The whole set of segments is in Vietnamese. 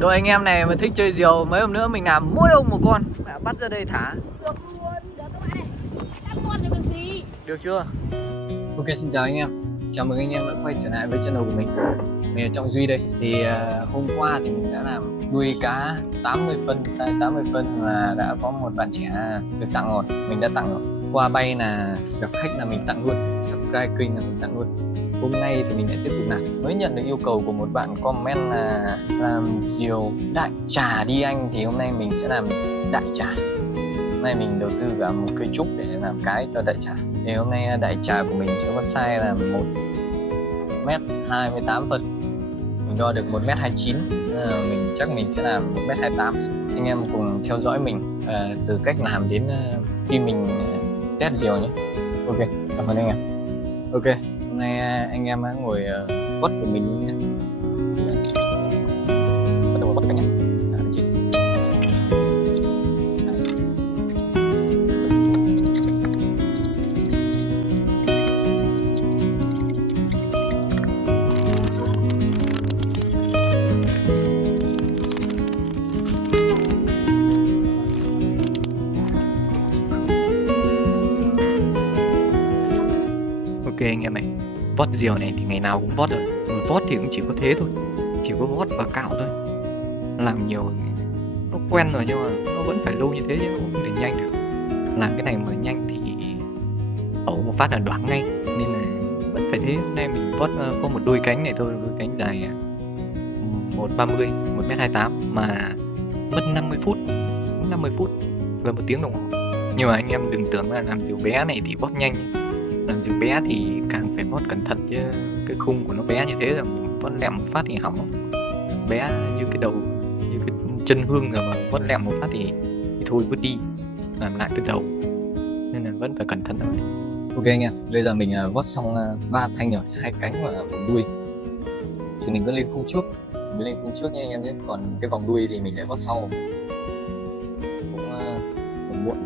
Đội anh em này mà thích chơi diều, mấy hôm nữa mình làm mỗi ông một con, bắt ra đây thả. Được luôn, được các bạn. Các con rồi còn gì. Được chưa? Ok, xin chào anh em. Chào mừng anh em đã quay trở lại với channel của mình. Mình là Trọng Duy đây. Thì hôm qua thì mình đã làm nuôi cá 80 phân, size 80 phân và đã có một bạn trẻ được tặng rồi. Mình đã tặng rồi. Qua bay là gặp khách là mình tặng luôn, subscribe kênh là mình tặng luôn. Hôm nay thì mình lại tiếp tục làm. Mới nhận được yêu cầu của một bạn comment là làm diều đại trà đi anh, thì hôm nay mình sẽ làm đại trà. Hôm nay mình đầu tư cả một cây trúc để làm cái cho đại trà. Thì hôm nay đại trà của mình sẽ có size là 1m28 phân. Mình đo được 1m29, mình chắc mình sẽ làm 1m28. Anh em cùng theo dõi mình từ cách làm đến khi mình test diều nhé. Ok, cảm ơn anh em. Ok, hôm nay anh em ngồi vót của mình nhé. Bắt đầu vót cả nhé. Ok anh em này, vót diều này thì ngày nào cũng vót rồi. Vót thì cũng chỉ có thế thôi, chỉ có vót và cạo thôi. Làm nhiều nó quen rồi nhưng mà nó vẫn phải lâu như thế chứ không thể nhanh được. Làm cái này mà nhanh thì ẩu một phát là đoán ngay, nên là vẫn phải thế. Hôm nay mình vót có một đôi cánh này thôi, đôi cánh dài 1m30, 1m28 mà mất 50 phút, gần 1 tiếng đồng hồ. Nhưng mà anh em đừng tưởng là làm diều bé này thì vót nhanh. Làm diều bé thì càng phải vót cẩn thận chứ, cái khung của nó bé như thế là mình vót lẹm một phát thì hỏng. Bé như cái đầu, như cái chân hương rồi mà vót lẹm một phát thì thôi vứt đi, làm lại từ đầu, nên là vẫn phải cẩn thận thôi. Ok anh em, bây giờ mình vót xong 3 thanh rồi, 2 cánh và vòng đuôi thì mình cứ lên khung trước, nha anh em nhé. Còn cái vòng đuôi thì mình sẽ vót sau, cũng muộn.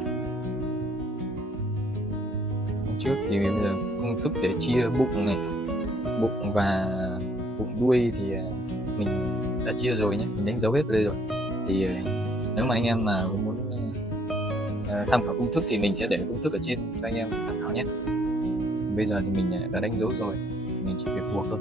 Trước thì bây giờ công thức để chia bụng này, bụng và bụng đuôi thì mình đã chia rồi nhé, mình đánh dấu hết vào đây rồi. Thì nếu mà anh em mà muốn tham khảo công thức thì mình sẽ để công thức ở trên cho anh em tham khảo nhé. Bây giờ thì mình đã đánh dấu rồi, mình chỉ việc buộc thôi.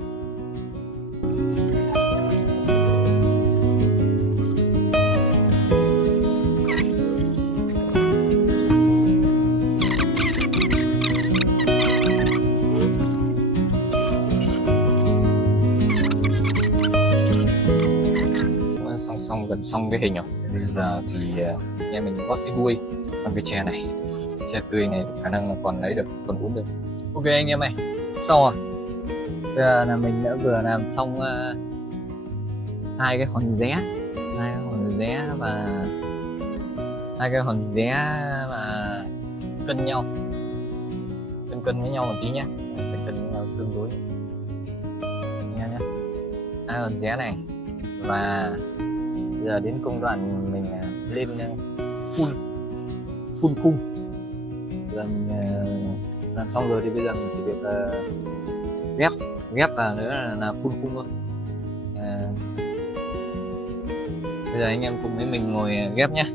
Gần xong cái hình rồi. Bây giờ thì anh em mình vót cái đuôi bằng cái chè này, chè tươi này khả năng là còn lấy được, còn uống được. Ok anh em này, xong rồi. Bây giờ là mình đã vừa làm xong 2 cái hòn ré, và 2 cái hòn ré và cân nhau, cân với nhau một tí nhé, phải cân với nhau tương đối anh em nhé. 2 hòn ré này, và bây giờ đến công đoạn mình lên phun cung. Giờ mình làm xong rồi thì bây giờ mình chỉ việc ghép vào nữa là phun cung thôi. Bây giờ anh em cùng với mình ngồi ghép nhé.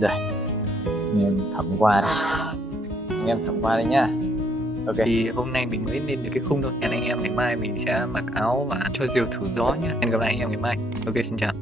Rồi, anh em thẩm qua đây. Anh em thẩm qua đây nhá. Ok. Thì hôm nay mình mới lên được cái khung thôi. Hẹn anh em ngày mai mình sẽ mặc áo và cho diều thử gió nhé. Hẹn gặp lại anh em ngày mai. Ok, xin chào.